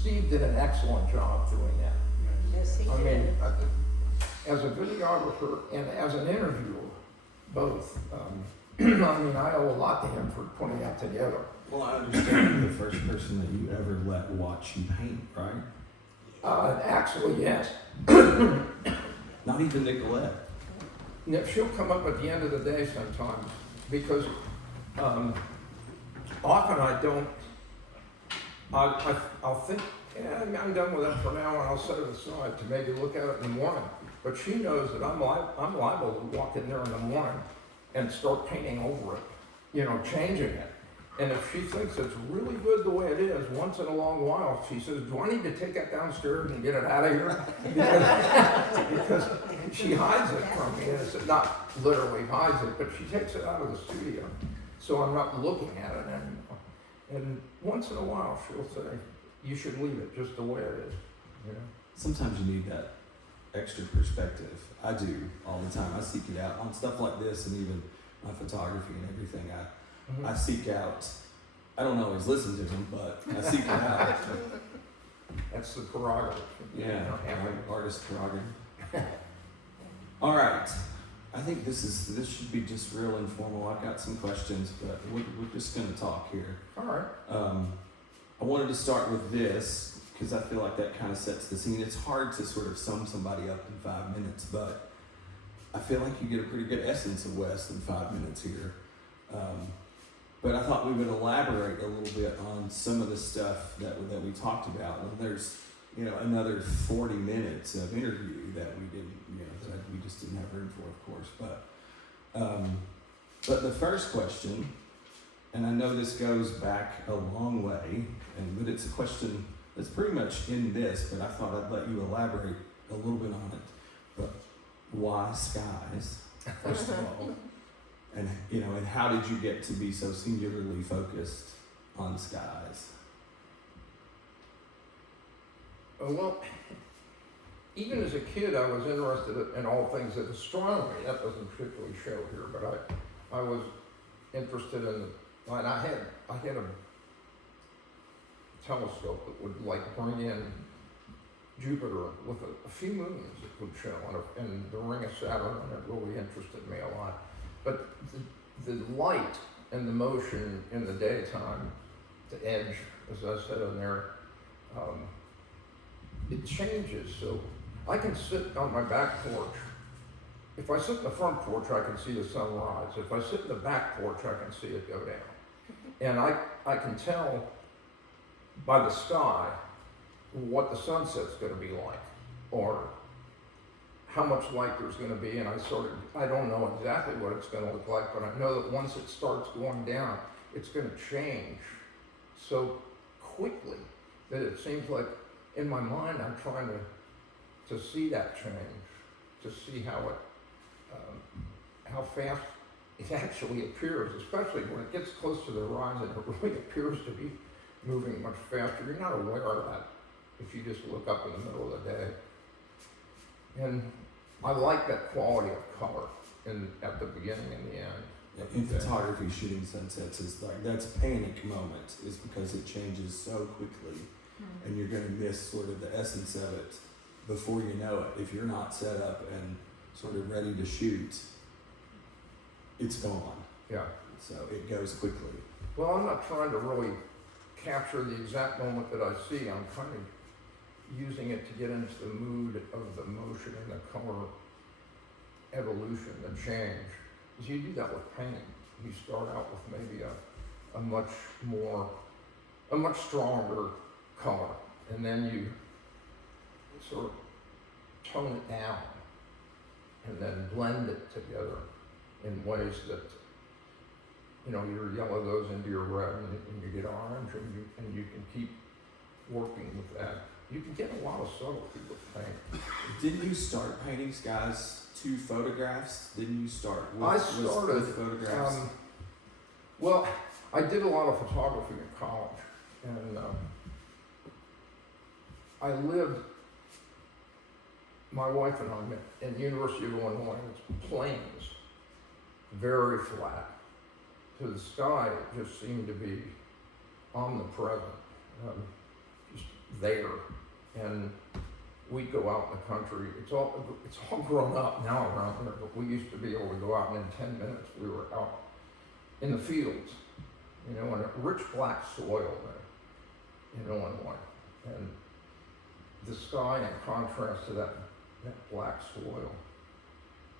Steve did an excellent job doing that. Yes, he I did. mean, as a videographer and as an interviewer, both. I mean, I owe a lot to him for putting that together. Well, I understand you're the first person that you ever let watch you paint, right? Actually, yes. Not even Nicolette. Now, she'll come up at the end of the day sometimes because often I don't. I'll think, yeah, I'm done with that for now, and I'll set it aside to maybe look at it in the morning. But she knows that I'm liable to walk in there in the morning and start painting over it, you know, changing it. And if she thinks it's really good the way it is, once in a long while, she says, "Do I need to take that downstairs and get it out of here?" because she hides it from me. And it's not literally hides it, but she takes it out of the studio, so I'm not looking at it anymore. And once in a while, she'll say, "You should leave it just the way it is." You know. Sometimes you need that extra perspective. I do all the time. I seek it out on stuff like this, and even my photography and everything. I seek out. I don't always listen to them, but I seek it out. That's the prerogative. Yeah, artist prerogative. All right. I think this should be just real informal. I've got some questions, but we're just going to talk here. All right. I wanted to start with this because I feel like that kind of sets the scene. It's hard to sort of sum somebody up in 5 minutes, but I feel like you get a pretty good essence of Wes in 5 minutes here. But I thought we would elaborate a little bit on some of the stuff that we talked about. And there's, you know, another 40 minutes of interview that we didn't, you know, that we just didn't have room for, of course. But the first question, and I know this goes back a long way, but it's a question that's pretty much in this, but I thought I'd let you elaborate a little bit on it. But why skies, first of all? And, you know, and how did you get to be so singularly focused on skies? Well, even as a kid, I was interested in all things of astronomy. That doesn't particularly show here, but I was interested in, and I had a telescope that would like bring in Jupiter with a few moons it would show, and the ring of Saturn, and it really interested me a lot. But the light and the motion in the daytime, the edge, as I said in there, it changes. So I can sit on my back porch. If I sit in the front porch, I can see the sun rise. If I sit in the back porch, I can see it go down. And I can tell by the sky what the sunset's going to be like, or how much light there's going to be, and I don't know exactly what it's going to look like, but I know that once it starts going down, it's going to change so quickly that it seems like in my mind I'm trying to see that change, to see how fast it actually appears, especially when it gets close to the horizon. It really appears to be moving much faster. You're not aware of that if you just look up in the middle of the day. And I like that quality of color at the beginning and the end. In photography, shooting sunsets is like, that's a panic moment, is because it changes so quickly, and you're going to miss sort of the essence of it before you know it. If you're not set up and sort of ready to shoot, it's gone. Yeah. So it goes quickly. Well, I'm not trying to really capture the exact moment that I see. I'm kind of using it to get into the mood of the motion and the color evolution, the change. Because you do that with painting. You start out with maybe a much stronger color, and then you sort of tone it down, and then blend it together in ways that, you know, your yellow goes into your red, and you get orange, and you can keep working with that. You can get a lot of subtlety with paint. Didn't you start painting skies to photographs? Didn't you start with, I started with photographs? Well, I did a lot of photography in college, and I lived. My wife and I met in the University of Illinois. It's plains, very flat. So the sky just seemed to be omnipresent. just there. And we'd go out in the country. It's all grown up now around here, but we used to be able to go out, and in 10 minutes we were out in the fields, in a rich black soil there in Illinois. And the sky in contrast to that black soil.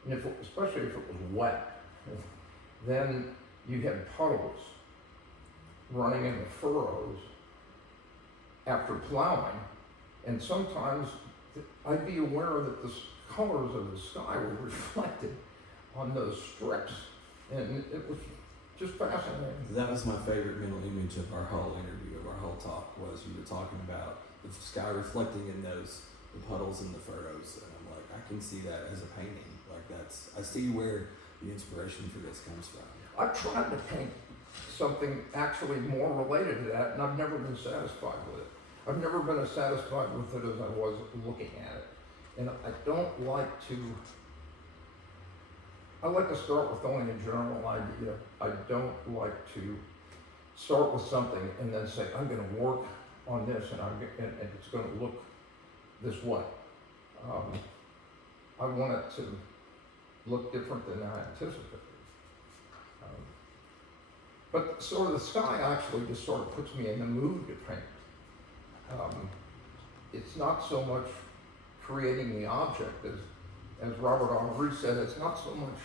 And especially if it was wet, then you had puddles running in the furrows after plowing, and sometimes I'd be aware that the colors of the sky were reflected on those strips, and it was just fascinating. That was my favorite mental image of our whole interview, of our whole talk, was you were talking about the sky reflecting in the puddles and the furrows, and I'm like, I can see that as a painting. Like I see where the inspiration for this comes from. I've tried to paint something actually more related to that, and I've never been satisfied with it. I've never been as satisfied with it as I was looking at it. And I don't like to, I like to start with only a general idea. I don't like to start with something and then say, I'm going to work on this and it's going to look this way. I want it to look different than I anticipated. But sort of the sky actually just sort of puts me in the mood to paint. It's not so much creating the object as Robert Henri said, it's not so much,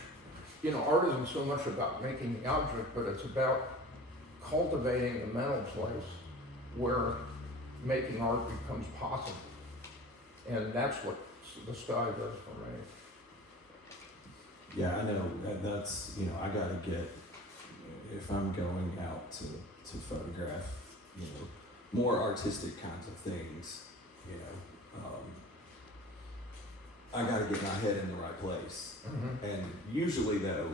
art isn't so much about making the object, but it's about cultivating the mental place where making art becomes possible. And that's what the sky does for me. Yeah, I know, that's, I gotta get, if I'm going out to photograph, more artistic kinds of things, I gotta get my head in the right place. Mm-hmm. And usually though,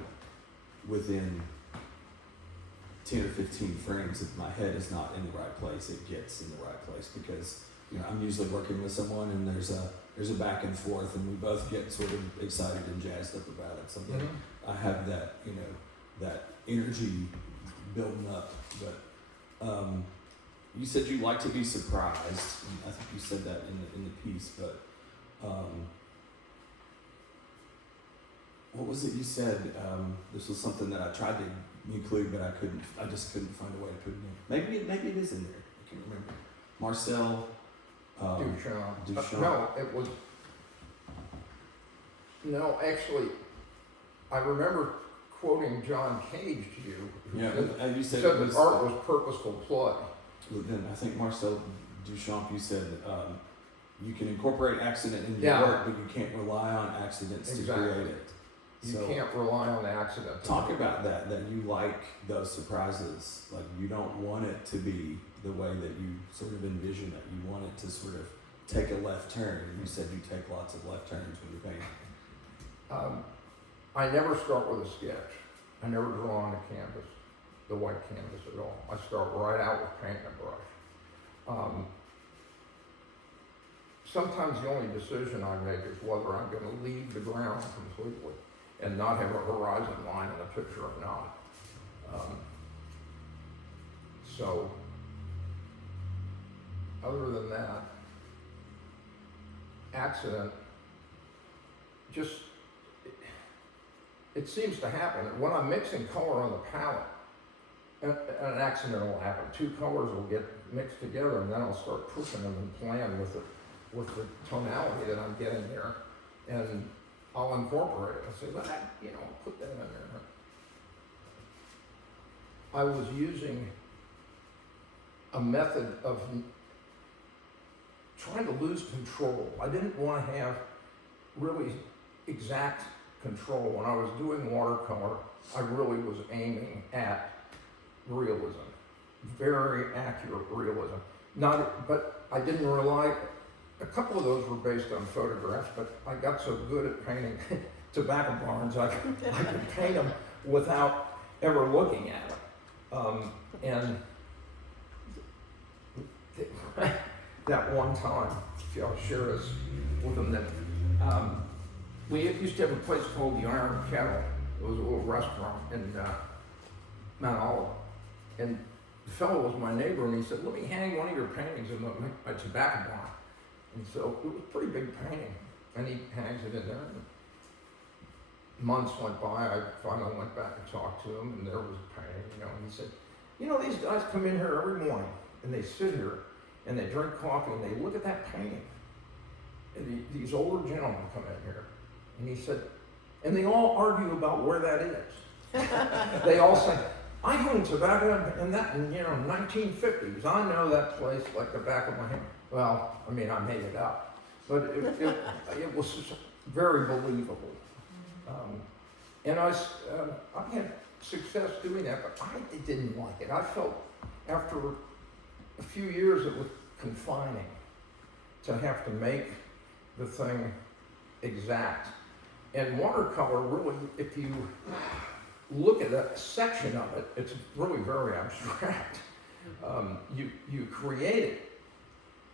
within 10 or 15 frames, if my head is not in the right place, it gets in the right place because, I'm usually working with someone and there's a back and forth and we both get sort of excited and jazzed up about it. So Mm-hmm. I have that, that energy building up. But you said you like to be surprised. And I think you said that in the piece, but what was it you said? This was something that I tried to include, but I just couldn't find a way to put it in. Maybe it is in there. I can't remember. Marcel Duchamp. No, actually, I remember quoting John Cage to you. Yeah, you said that art was purposeful play. Then I think Marcel Duchamp, you said you can incorporate accident in your Yeah. work, but you can't rely on accidents to create it. You can't rely on accident. Talk about that you like those surprises. Like you don't want it to be the way that you sort of envision it. You want it to sort of take a left turn. And you said you take lots of left turns when you're painting. I never start with a sketch. I never draw on the canvas, the white canvas at all. I start right out with paint and a brush. Sometimes the only decision I make is whether I'm going to leave the ground completely and not have a horizon line in a picture or not. So, other than that, accident just, it seems to happen. When I'm mixing color on the palette, an accident will happen. Two colors will get mixed together and then I'll start pushing them and playing with the tonality that I'm getting there. And I'll incorporate it. I'll say, I'll put that in there. I was using a method of trying to lose control. I didn't want to have really exact control. When I was doing watercolor, I really was aiming at realism, very accurate realism. But I didn't rely. A couple of those were based on photographs, but I got so good at painting tobacco barns, I could paint them without ever looking at them. And that one time, I'll share this with them, that we used to have a place called the Iron Kettle. It was a little restaurant in Mount Olive. And fellow was my neighbor, and he said, let me hang one of your paintings in my tobacco barn. And so it was a pretty big painting, and he hangs it in there. And months went by, I finally went back and talked to him, and there was a painting, and he said, these guys come in here every morning, and they sit here, and they drink coffee, and they look at that painting. And these older gentlemen come in here, and he said, and they all argue about where that is. They all say, I owned tobacco in that, 1950s. I know that place like the back of my hand. Well, I mean, I made it up, but it was just very believable. And I had success doing that, but I didn't like it. I felt after a few years it was confining to have to make the thing exact. And watercolor really, if you look at a section of it, it's really very abstract. You create it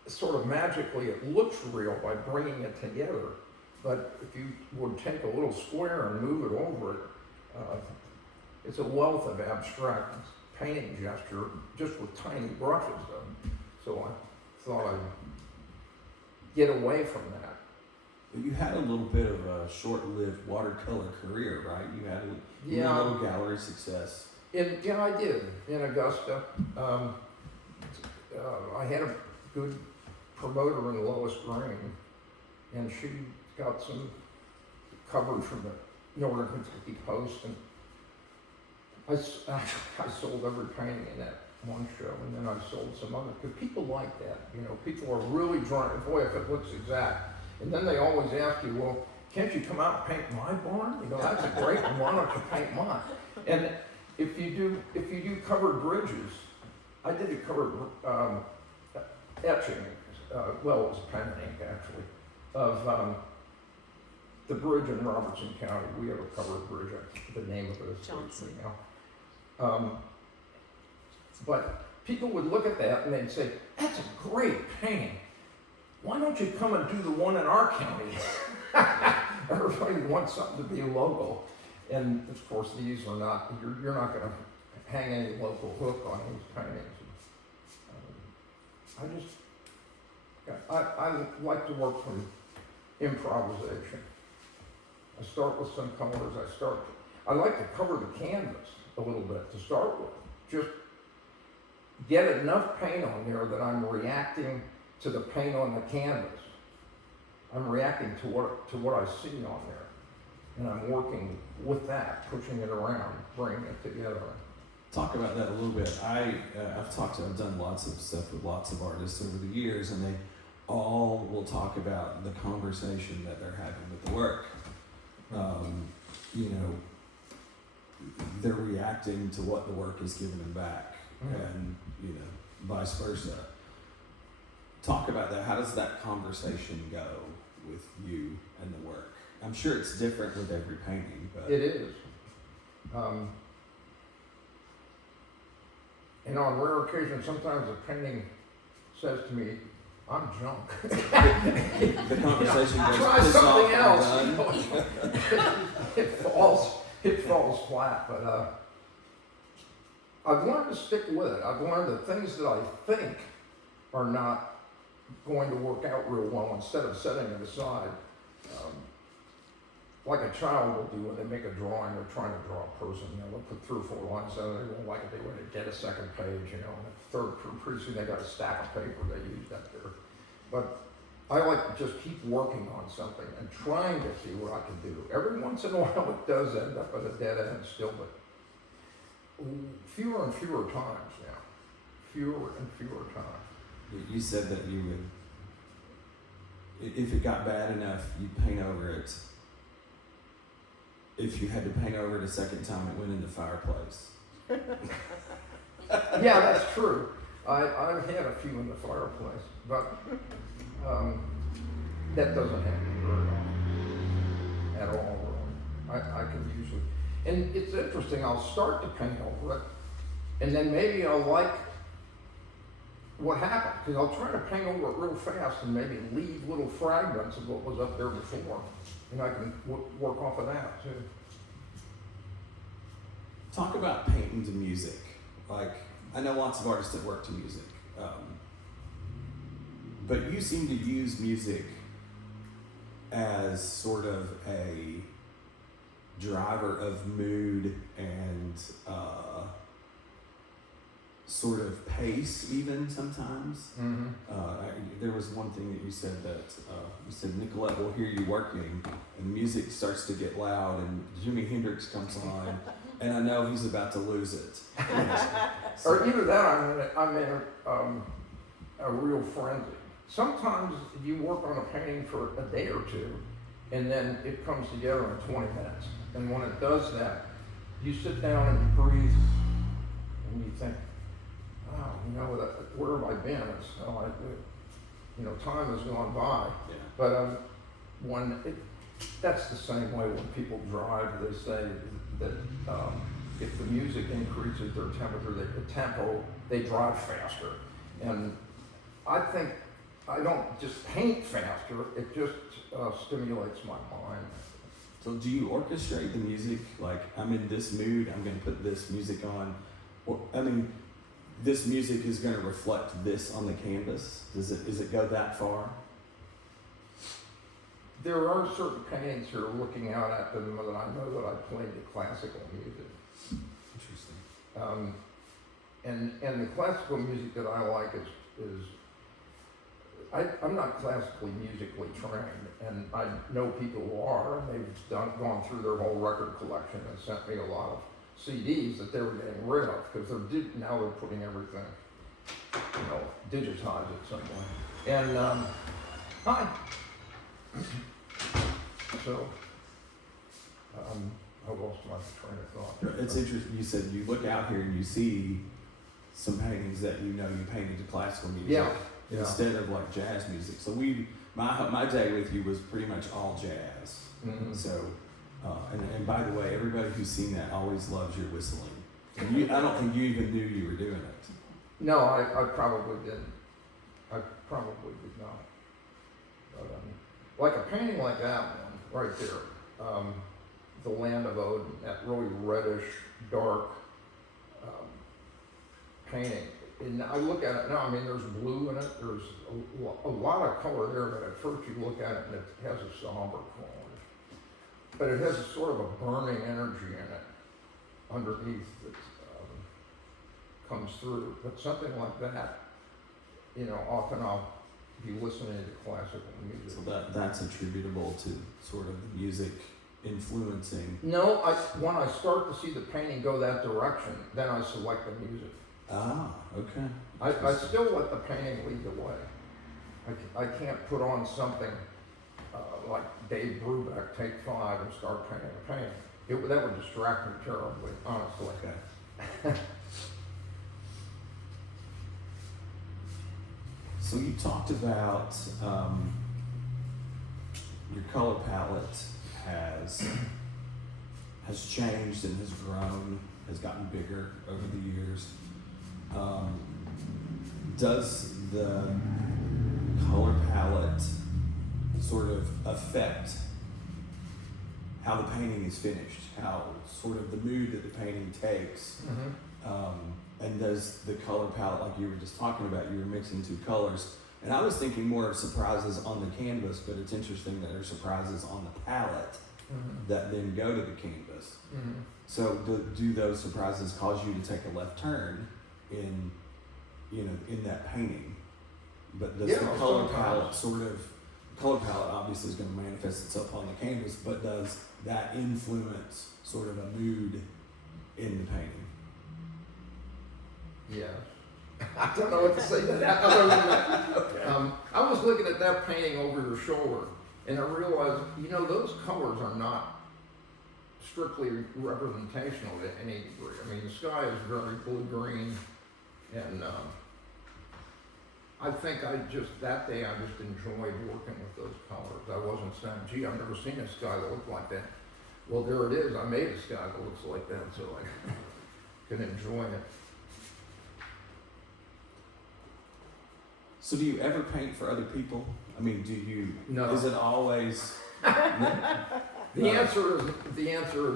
sort of magically. It looks real by bringing it together. But if you would take a little square and move it over it, it's a wealth of abstract painting gesture just with tiny brushes. So I thought I'd get away from that. You had a little bit of a short-lived watercolor career, right? You had a little gallery success. Yeah, I did in Augusta. I had a good promoter in Lois Green, and she got some coverage from the Northern Kentucky Post, and I sold every painting in that one show, and then I sold some others, because people like that. People are really drawn, boy, if it looks exact. And then they always ask you, well, can't you come out and paint my barn? That's a great one, why don't you paint mine? And if you do covered bridges, I did a covered etching, well, it was pen and ink actually, of the bridge in Robertson County. We have a covered bridge, the name of it is Johnson now. But people would look at that and they'd say, that's a great painting. Why don't you come and do the one in our county? Everybody wants something to be local. And of course, these are not, you're not going to hang any local hook on these paintings. I like to work from improvisation. I start with some colors. I like to cover the canvas a little bit to start with. Just get enough paint on there that I'm reacting to the paint on the canvas. I'm reacting to what I see on there. And I'm working with that, pushing it around, bringing it together. Talk about that a little bit. I've done lots of stuff with lots of artists over the years, and they all will talk about the conversation that they're having with the work. They're reacting to what the work is giving them back, and vice versa. Talk about that. How does that conversation go with you and the work? I'm sure it's different with every painting, but it is. And on rare occasions, sometimes a painting says to me, I'm junk. The conversation goes, try something else. It falls flat, but I've learned to stick with it. I've learned that things that I think are not going to work out real well, instead of setting it aside, like a child will do when they make a drawing. They're trying to draw a person. They'll put 3 or 4 lines on it. They won't like it. They want to get a second page, and a third. Pretty soon they got a stack of paper they used up there. But I like to just keep working on something and trying to see what I can do. Every once in a while it does end up at a dead end still, but fewer and fewer times now. Fewer and fewer times. You said that you would, if it got bad enough, you'd paint over it. If you had to paint over it a second time, it went in the fireplace. Yeah, that's true. I've had a few in the fireplace, but that doesn't happen very often at all. Really. I can usually, and it's interesting. I'll start to paint over it, and then maybe I'll like what happened, because I'll try to paint over it real fast and maybe leave little fragments of what was up there before, and I can work off of that too. Talk about painting to music. Like, I know lots of artists that work to music, but you seem to use music as sort of a driver of mood and sort of pace, even sometimes. Mm-hmm. There was one thing that you said you said Nicolette will hear you working, and music starts to get loud, and Jimi Hendrix comes on, and I know he's about to lose it. Or either that, I'm in a real frenzy. Sometimes you work on a painting for a day or two, and then it comes together in 20 minutes. And when it does that, you sit down and you breathe, and you think, oh, where have I been? It's time has gone by. Yeah. But that's the same way when people drive. They say that if the music increases their tempo, they drive faster. And I think I don't just paint faster, it just stimulates my mind. So do you orchestrate the music? Like, I'm in this mood, I'm going to put this music on. Or, this music is going to reflect this on the canvas. Does it go that far? There are certain paintings here looking out at them that I know that I played the classical music. Interesting. And the classical music that I like is I'm not classically musically trained, and I know people who are, and they've gone through their whole record collection and sent me a lot of CDs that they were getting rid of because now they're putting everything, digitized it some way. And hi. So I lost my train of thought. It's interesting. You said you look out here and you see some paintings that you painted to classical music. Yeah. Instead of like jazz music. So my day with you was pretty much all jazz. Mm-hmm. So, and by the way, everybody who's seen that always loves your whistling. And I don't think you even knew you were doing it. No, I probably didn't. I probably did not. But, like a painting like that one right there, The Land of Odin, that really reddish, dark painting. And I look at it now, there's blue in it, there's a lot of color there, but at first you look at it and it has a somber quality. But it has a sort of a burning energy in it underneath that comes through. But something like that, often I'll be listening to classical music. So that's attributable to sort of the music influencing. No, when I start to see the painting go that direction, then I select the music. Ah, okay. I still let the painting lead the way. I can't put on something like Dave Brubeck, Take 5, and start painting a painting. That would distract me terribly, honestly. Okay. So you talked about your color palette has changed and has grown, has gotten bigger over the years. Does the color palette sort of affect how the painting is finished, how sort of the mood that the painting takes? Mm-hmm. And does the color palette, like you were just talking about, you were mixing two colors, and I was thinking more of surprises on the canvas, but it's interesting that there's surprises on the palette Mm-hmm. that then go to the canvas. Mm-hmm. So do those surprises cause you to take a left turn in that painting? But does the color palette obviously is going to manifest itself on the canvas, but does that influence sort of a mood in the painting? Yeah. I don't know what to say to that other than that. Okay. I was looking at that painting over your shoulder, and I realized, those colors are not strictly representational to any degree. The sky is very blue-green, and I think that day I just enjoyed working with those colors. I wasn't saying, gee, I've never seen a sky that looked like that. Well, there it is. I made a sky that looks like that, so I can enjoy it. So do you ever paint for other people? Do you? No. Is it always? The answer is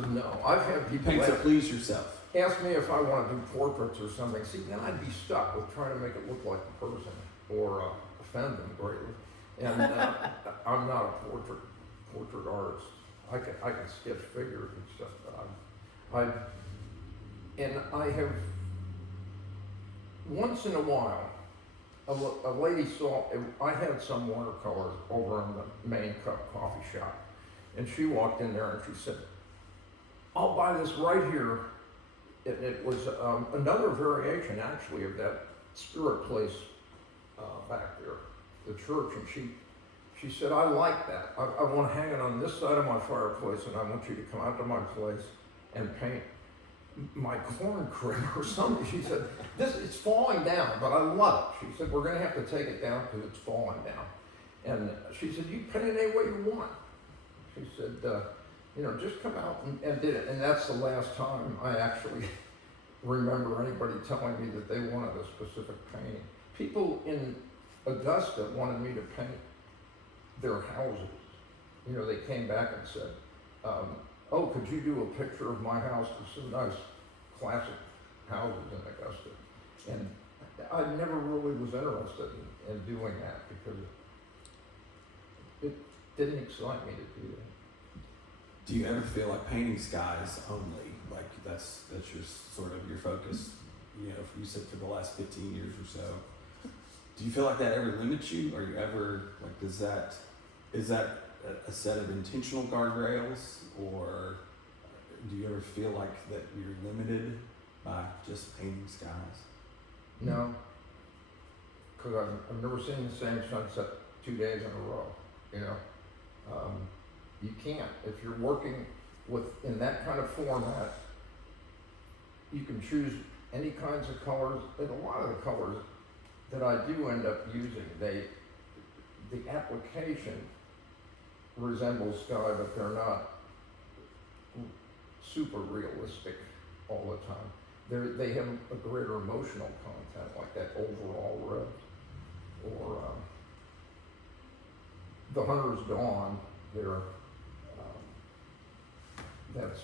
no. I've had You people paint to please yourself. ask me if I want to do portraits or something, see, then I'd be stuck with trying to make it look like the person or offend them greatly. And I'm not a portrait artist. I can sketch figures and stuff, but I have once in a while. A lady saw, I had some watercolors over in the main cup coffee shop, and she walked in there and she said, "I'll buy this right here." It was another variation actually of that Spirit Place back there, the church, and she said, "I like that. I want to hang it on this side of my fireplace, and I want you to come out to my place and paint my corn crib or something." She said, it's falling down, but I love it. She said, "We're going to have to take it down because it's falling down." And she said, "You paint it any way you want." She said, just come out and did it. And that's the last time I actually remember anybody telling me that they wanted a specific painting. People in Augusta wanted me to paint their houses. They came back and said, "Oh, could you do a picture of my house?" There's some nice classic houses in Augusta. And I never really was interested in doing that because it didn't excite me to do that. Do you ever feel like painting skies only? Like that's your sort of your focus, you said for the last 15 years or so. Do you feel like that ever limits you? Are you ever like, is that a set of intentional guardrails, or do you ever feel like that you're limited by just painting skies? No, because I've never seen the same sunset 2 days in a row. You can't. If you're working in that kind of format, you can choose any kinds of colors. And a lot of the colors that I do end up using, the application resembles sky, but they're not super realistic all the time. They have a greater emotional content, like that overall red, or the Hunter's Dawn. That's,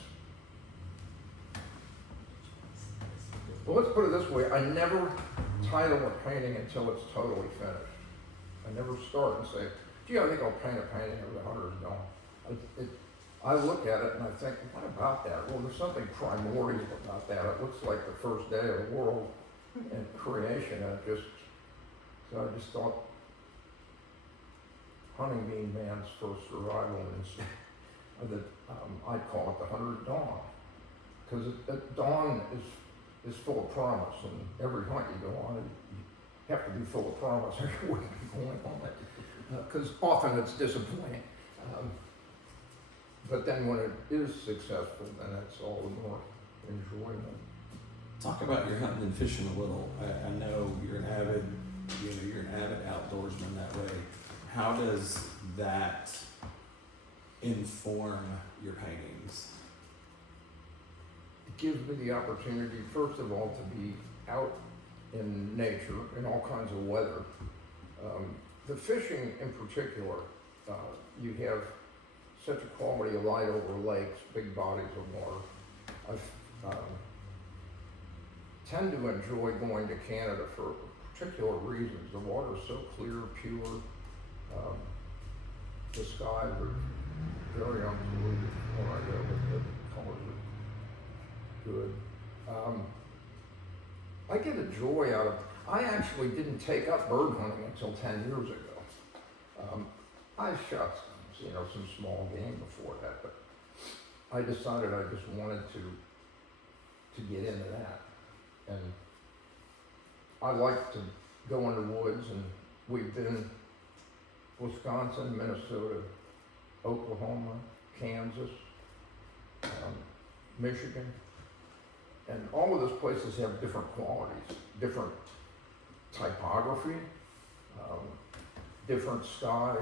well, let's put it this way. I never title a painting until it's totally finished. I never start and say, "Gee, I think I'll paint a painting of the Hunter's Dawn." I look at it and I think, what about that? Well, there's something primordial about that. It looks like the first day of the world and creation. And so I just thought, Honeybee Man's first survival instinct. I'd call it the Hunter's Dawn, because dawn is full of promise, and every hunt you go on, you have to be full of promise or you wouldn't be going on it, because often it's disappointing. But then when it is successful, then it's all the more enjoyment. Talk about your hunting and fishing a little. I know you're an avid outdoorsman that way. How does that inform your paintings? It gives me the opportunity, first of all, to be out in nature in all kinds of weather. The fishing in particular, you have such a quality of light over lakes, big bodies of water. I tend to enjoy going to Canada for particular reasons. The water is so clear, pure. The skies are very unpolluted when I go, the colors are good. I get a joy out of, I actually didn't take up bird hunting until 10 years ago. I shot some small game before that, but I decided I just wanted to get into that. And I like to go into woods, and we've been Wisconsin, Minnesota, Oklahoma, Kansas, Michigan, and all of those places have different qualities, different typography, different sky,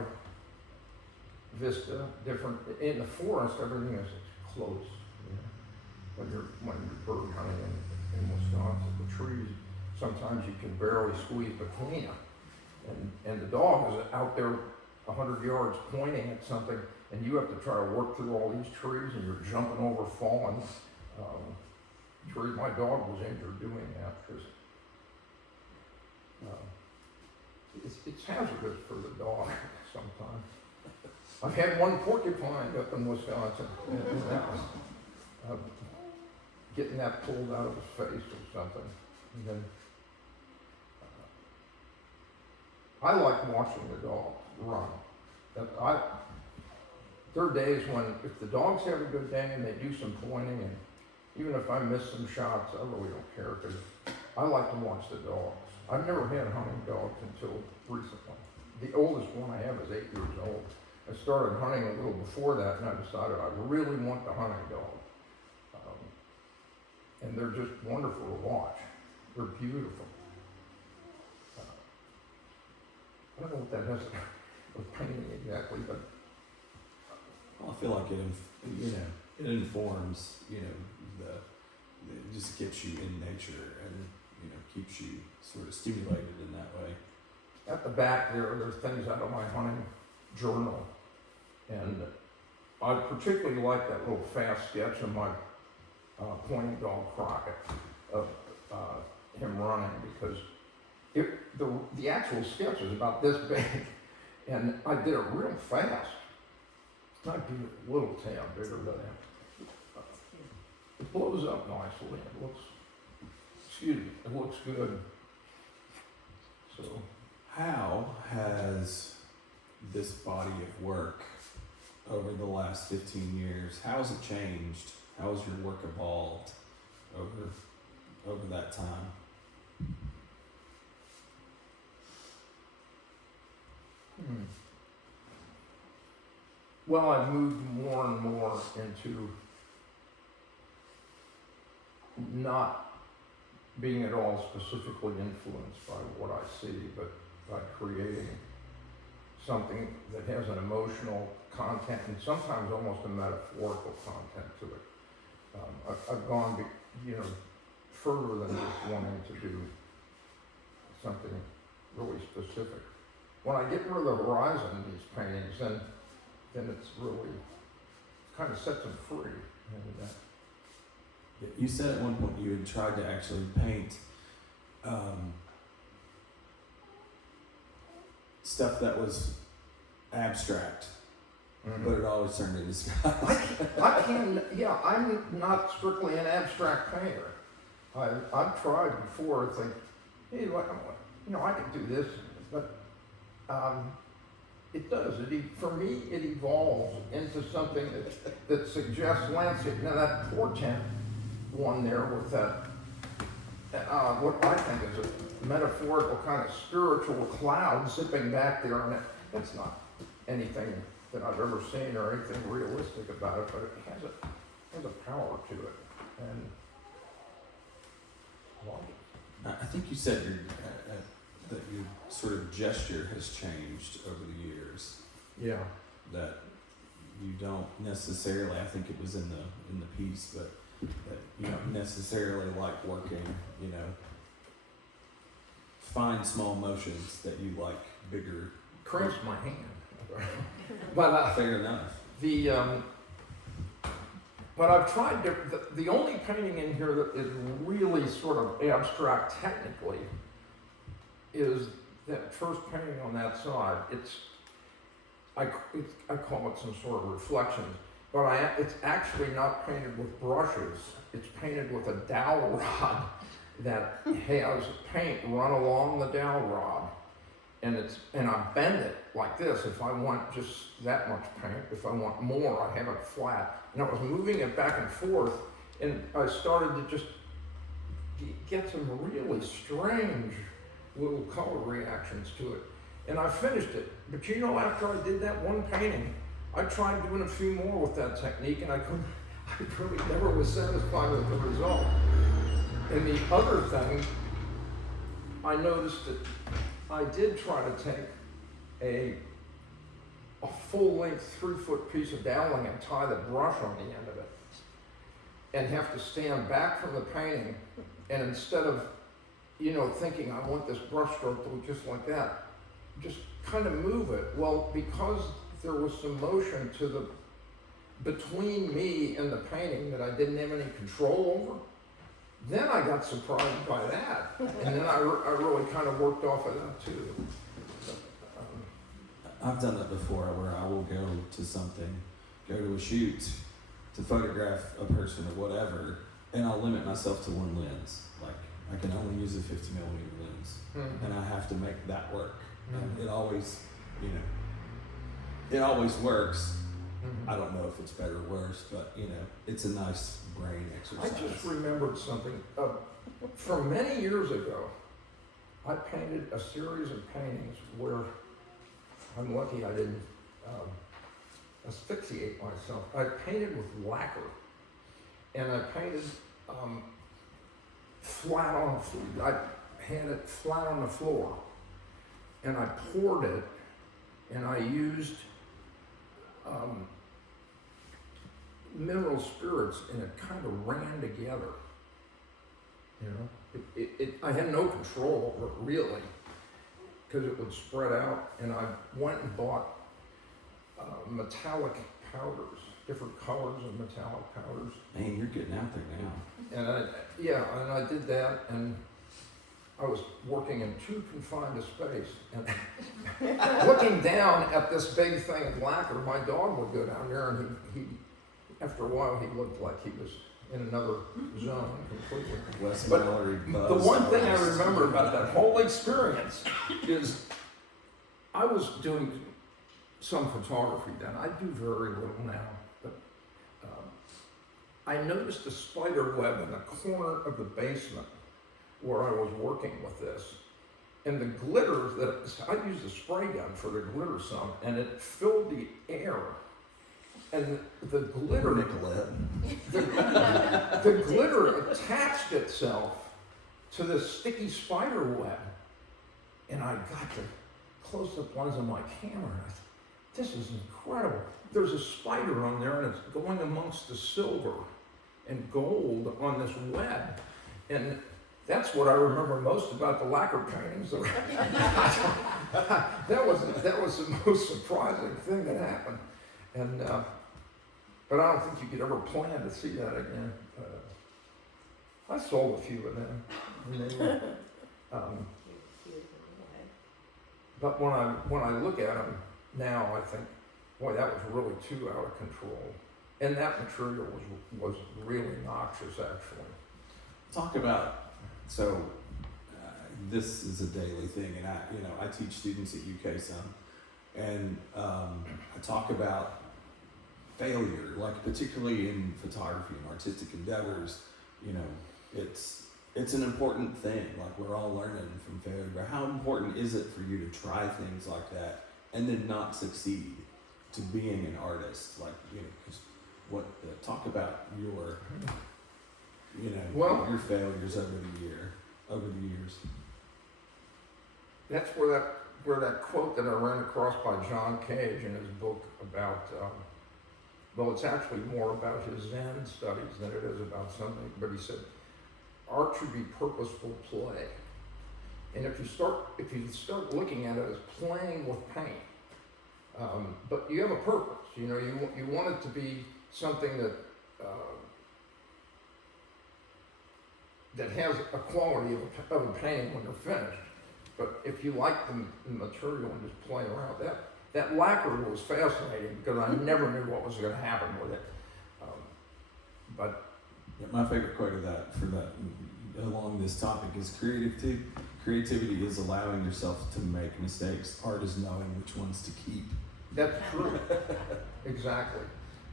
vista, different. In the forest, everything is close. When you're bird hunting in Wisconsin, the trees, sometimes you can barely squeeze between them. And the dog is out there 100 yards pointing at something, and you have to try to work through all these trees, and you're jumping over fallen My dog was injured doing that because it's hazardous for the dog sometimes. I've had one porcupine up in Wisconsin, and that was getting that pulled out of his face or something. And then I like watching the dogs run. There are days when if the dogs have a good day and they do some pointing, and even if I miss some shots, I really don't care because I like to watch the dogs. I've never had hunting dogs until recently. The oldest one I have is 8 years old. I started hunting a little before that, and I decided I really want the hunting dog. And they're just wonderful to watch. They're beautiful. I don't know what that has with painting exactly, but Well, I feel like it informs, it just gets you in nature and, keeps you sort of stimulated in that way. at the back there's things out of my hunting journal. And I particularly like that little fast sketch of my pointing dog Crockett of him running because the actual sketch is about this big, and I did it real fast. Might be a little tad bigger than that. It blows up nicely. It looks good. So, How has this body of work over the last 15 years, how has it changed? How has your work evolved over that time? Well, I've moved more and more into not being at all specifically influenced by what I see, but by creating something that has an emotional content and sometimes almost a metaphorical content to it. I've gone, further than just wanting to do something really specific. When I get rid of the horizon in these paintings, then it's really kind of sets them free. And, You said at one point you had tried to actually paint stuff that was abstract, but it always turned into sky. I'm not strictly an abstract painter. I've tried before to think, hey, I could do this, but it does. For me, it evolves into something that suggests landscape. Now that portent one there with that, what I think is a metaphorical kind of spiritual cloud zipping back there, and that's not anything that I've ever seen or anything realistic about it, but it has a power to it, and I like it. I think you said that your sort of gesture has changed over the years. Yeah. That you don't necessarily, I think it was in the piece, but that you don't necessarily like working, fine small motions, that you like bigger. Cramps my hand. But fair enough. But I've tried the only painting in here that is really sort of abstract technically is that first painting on that side. I call it some sort of reflections, but it's actually not painted with brushes. It's painted with a dowel rod that has paint run along the dowel rod, and I bend it like this. If I want just that much paint, if I want more, I have it flat. And I was moving it back and forth, and I started to just get some really strange little color reactions to it. And I finished it. But after I did that one painting, I tried doing a few more with that technique, and I really never was satisfied with the result. And the other thing, I noticed that I did try to take a full-length 3-foot piece of doweling and tie the brush on the end of it, and have to stand back from the painting, and instead of thinking I want this brush stroke to look just like that, just kind of move it. Well, because there was some motion between me and the painting that I didn't have any control over, then I got surprised by that, and then I really kind of worked off of that too. I've done that before where I will go to something, go to a shoot to photograph a person or whatever, and I'll limit myself to one lens. Like, I can only use a 50 millimeter lens, and I have to make that work. And it always, you know, it always works. I don't know if it's better or worse, but, you know, it's a nice brain exercise. I just remembered something. From many years ago, I painted a series of paintings where I'm lucky I didn't asphyxiate myself. I painted with lacquer, and I painted flat on the floor. I had it flat on the floor, and I poured it, and I used mineral spirits, and it kind of ran together. You know, I had no control over it really, because it would spread out. And I went and bought metallic powders, different colors of metallic powders. Man, you're getting out there now. And I did that, and I was working in too confined a space, and looking down at this big thing of lacquer, my dog would go down there, and he after a while, he looked like he was in another zone completely. But Mallory the one thing I remember about that whole experience is I was doing some photography then. I do very little now, but I noticed a spider web in the corner of the basement where I was working with this. And the glitter I used a spray gun for the glitter some, and it filled the air. And the glitter, the glitter attached itself to this sticky spider web. And I got the close-up lens on my camera, and I thought, this is incredible. There's a spider on there, and it's going amongst the silver and gold on this web. And that's what I remember most about the lacquer paintings. That was the most surprising thing that happened. And but I don't think you could ever plan to see that again. I sold a few of them. And they were, but when I look at them now, I think, boy, that was really too out of control. And that material was really noxious, actually. Talk about, so this is a daily thing, and I teach students at UK some, and I talk about failure, like particularly in photography and artistic endeavors. You know, it's an important thing. Like, we're all learning from failure. But how important is it for you to try things like that and then not succeed to being an artist? Like, you know, 'cause talk about your, you know, your failures over the years. That's where that quote that I ran across by John Cage in his book about, well, it's actually more about his Zen studies than it is about something, but he said, art should be purposeful play. And if you start looking at it as playing with paint, but you have a purpose, you know, you want it to be something that that has a quality of a painting when they're finished. But if you like the material and just play around, that lacquer was fascinating because I never knew what was going to happen with it. But yeah, my favorite quote of that along this topic is creativity is allowing yourself to make mistakes. Art is knowing which ones to keep. that's true. Exactly.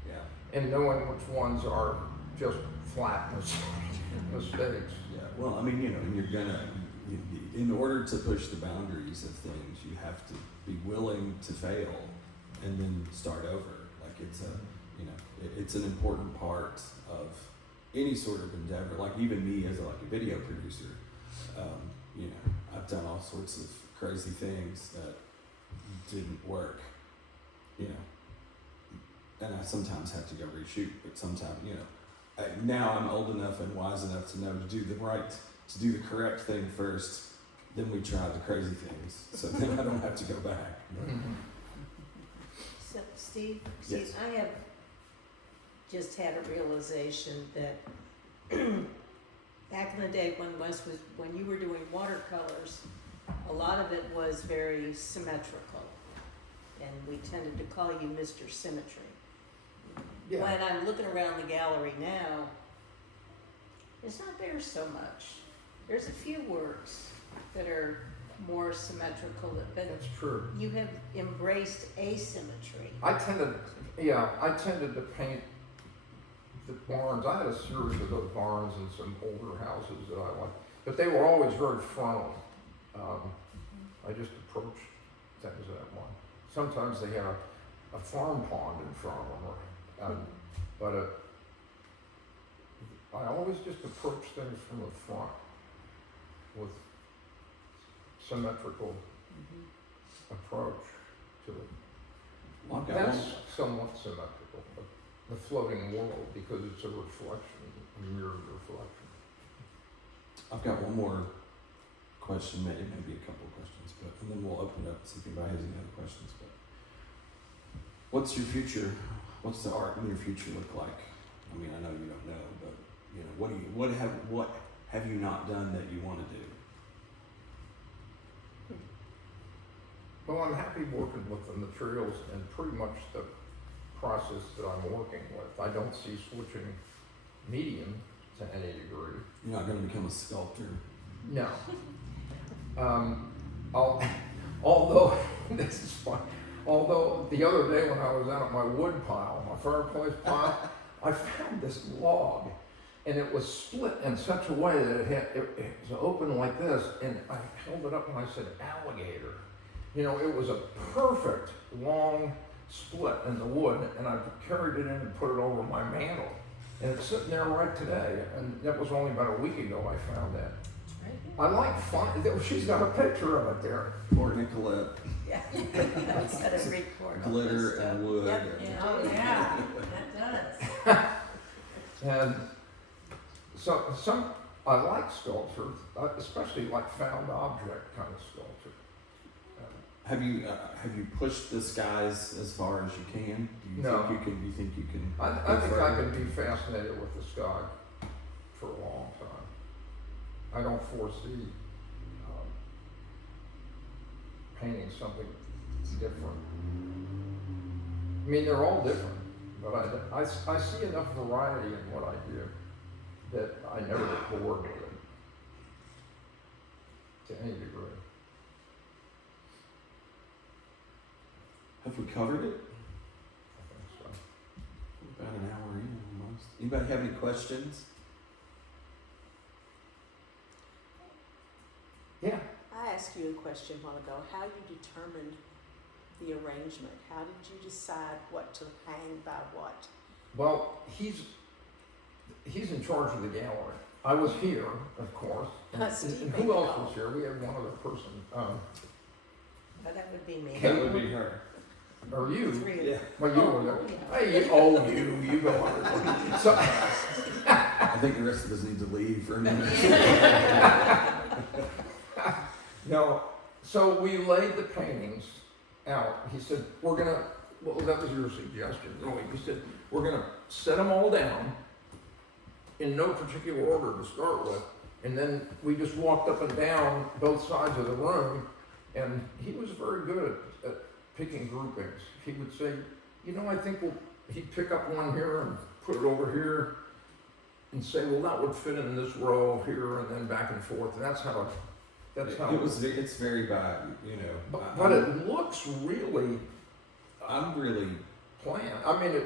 Yeah. And knowing which ones are just flat mistakes. Yeah. Well, I mean, you know, and you're gonna, in order to push the boundaries of things, you have to be willing to fail and then start over. Like, it's an important part of any sort of endeavor. Like, even me as a video producer, you know, I've done all sorts of crazy things that didn't work, you know, and I sometimes have to go reshoot, but sometimes, you know, now I'm old enough and wise enough to know to do the correct thing first, then we try the crazy things, so then I don't have to go back. So, Steve, Yes. I have just had a realization that Back in the day when you were doing watercolors, a lot of it was very symmetrical, and we tended to call you Mr. Symmetry. Yeah. When I'm looking around the gallery now, it's not there so much. There's a few works that are more symmetrical, but That's true. you have embraced asymmetry. I tended to paint the barns. I had a series of those barns in some older houses that I liked, but they were always very frontal. I just approached things that way. Sometimes they had a farm pond in front of them, but I always just approach things from the front with symmetrical approach to it. Well, I've got That's one- somewhat symmetrical, but the floating world, because it's a reflection, a mirrored reflection. I've got one more question, maybe a couple of questions, but and then we'll open it up to see if anybody has any other questions. But what's your future? What's the art in your future look like? I mean, I know you don't know, but you know, what have you not done that you want to do? Well, I'm happy working with the materials and pretty much the process that I'm working with. I don't see switching medium to any degree. You're not going to become a sculptor. No. Although, this is fun, although the other day when I was out at my wood pile, my fireplace pile, I found this log and it was split in such a way that it was open like this, and I held it up and I said, alligator. You know, it was a perfect long split in the wood, and I carried it in and put it over my mantle. And it's sitting there right today, and that was only about a week ago I found that. I like she's got a picture of it there. Or Nicolette. Yeah. That's got a report. Glitter and wood. Yep. And Oh, yeah, that does. And so I like sculpture, especially like found object kind of sculpture. Have you pushed the skies as far as you can? Do you No. think you can? I go think I further? can be fascinated with the sky for a long time. I don't foresee painting something different. I mean, they're all different, but I see enough variety in what I do that I never get bored with it to any degree. Have we covered it? I think so. About an hour in almost. Anybody have any questions? Yeah. I asked you a question a while ago, how you determined the arrangement. How did you decide what to hang by what? Well, he's in charge of the gallery. I was here, of course. And Steve who made else it was here? We had one other person. But that would be me. That would be her. Or you. Three of Yeah. them. Well, you were there. Hey, you go on. So, I think the rest of us need to leave for a minute. no, so we laid the paintings out. He said, well, that was your suggestion, really. He said, we're going to set them all down in no particular order to start with. And then we just walked up and down both sides of the room, and he was very good at picking groupings. He would say, I think he'd pick up one here and put it over here and say, well, that would fit in this row here, and then back and forth. And that's how It's very by, but it looks really I'm really planned. I mean,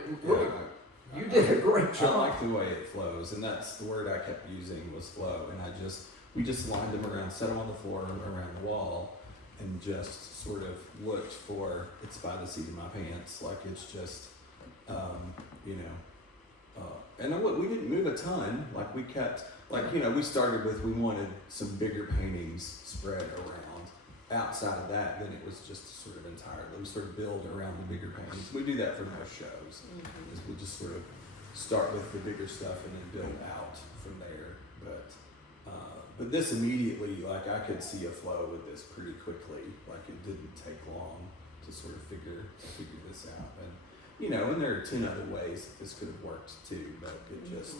you did a great I job. like the way it flows, and that's the word I kept using was flow. And we just lined them around, set them on the floor around the wall, and just sort of looked for it's by the seat of my pants, like it's just, and then we didn't move a ton. Like we kept, we started with we wanted some bigger paintings spread around. Outside of that, then it was just sort of entirely, we sort of build around the bigger paintings. We do that for most shows, is we just sort of start with the bigger stuff and then build out from there. But this immediately, like I could see a flow with this pretty quickly. Like it didn't take long to sort of figure this out. And and there are 10 other ways that this could have worked too, but it just,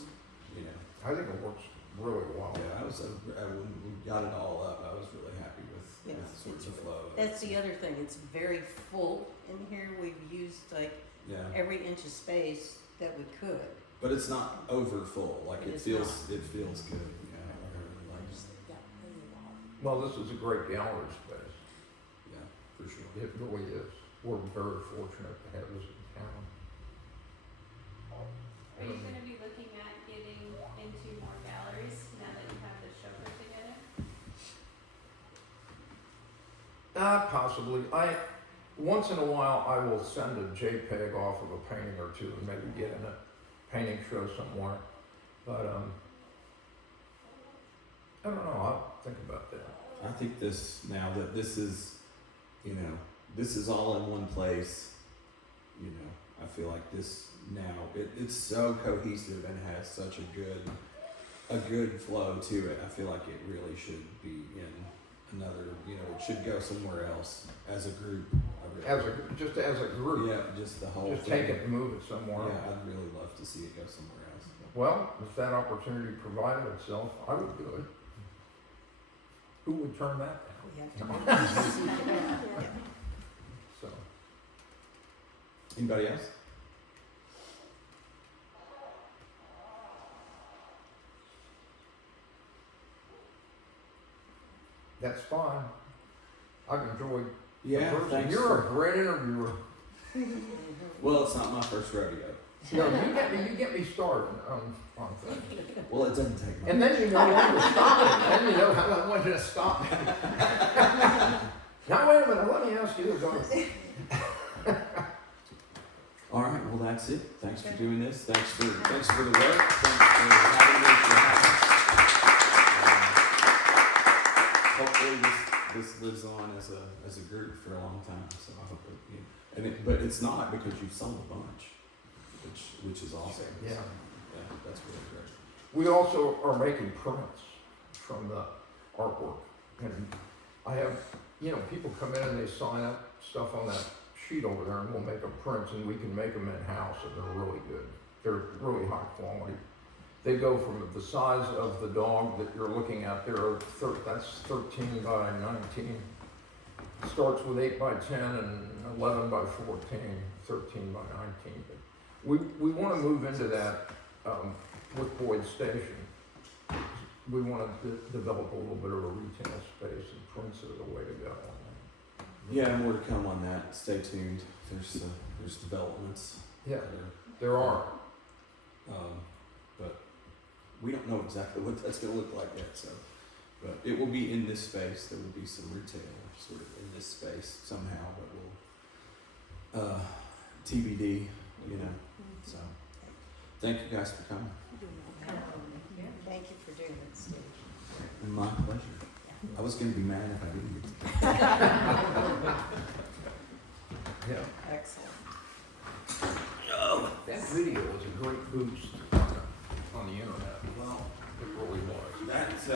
I think it works really well. Yeah, when we got it all up, I was really happy Yeah, with sort of it's the flow. of it. That's the other thing, it's very full in here, we've used like Yeah, every inch of space that we could. but it's not over full. Like It it is feels good. Yeah, I really like it. Yeah, there you are. Well, this is a great gallery space. Yeah, for sure. It really is. We're very fortunate to have this in town. Are you gonna be looking at getting into more galleries now that you have the show put together? Possibly. Once in a while, I will send a JPEG off of a painting or two and maybe get in a painting show somewhere. But, I don't know, I'll think about that. I think now that this is, this is all in one place, I feel like this now, it's so cohesive and has such a good flow to it. I feel like it really should be in another, it should go somewhere else as a group. Just as a group. Yeah, just the whole Just thing. take it and move it somewhere. Yeah, I'd really love to see it go somewhere else. Well, if that opportunity provided itself, I would do it. Who would turn that down? We have to. Yeah. So, Anybody else? that's fine. I've enjoyed the Yeah, person. thanks. You're a great interviewer. Well, it's not my first rodeo. No, you get me started on things. Well, it doesn't take much. And then you know when to stop it. Then you know how I want you to stop me. Now wait a minute, let me ask you this. All right, well that's it. Thanks for doing this. Thanks for the work. Thanks for having me. Hopefully this lives on as a group for a long time. So I hope but it's not because you've sold a bunch, which is awesome. Yeah. So, yeah, that's really great. We also are making prints from the artwork. And I have, people come in and they sign up stuff on that sheet over there and we'll make them prints and we can make them in-house and they're really good. They're really high quality. They go from the size of the dog that you're looking at there, that's 13 by 19. Starts with 8 by 10 and 11 by 14, 13 by 19. But we want to move into that with Boyd Station. We want to develop a little bit of a retail space and prints are the way to go on that. Yeah, more to come on that. Stay tuned. There's developments. Yeah, that are- there are. But we don't know exactly what that's going to look like yet. So, but it will be in this space. There will be some retail sort of in this space somehow, but we'll TBD. So, thank you guys for coming. Thank you for doing it, Steve. My pleasure. I was going to be mad if I didn't get to. Yeah. Excellent. That video was a great boost on the internet. Well, it really was. That's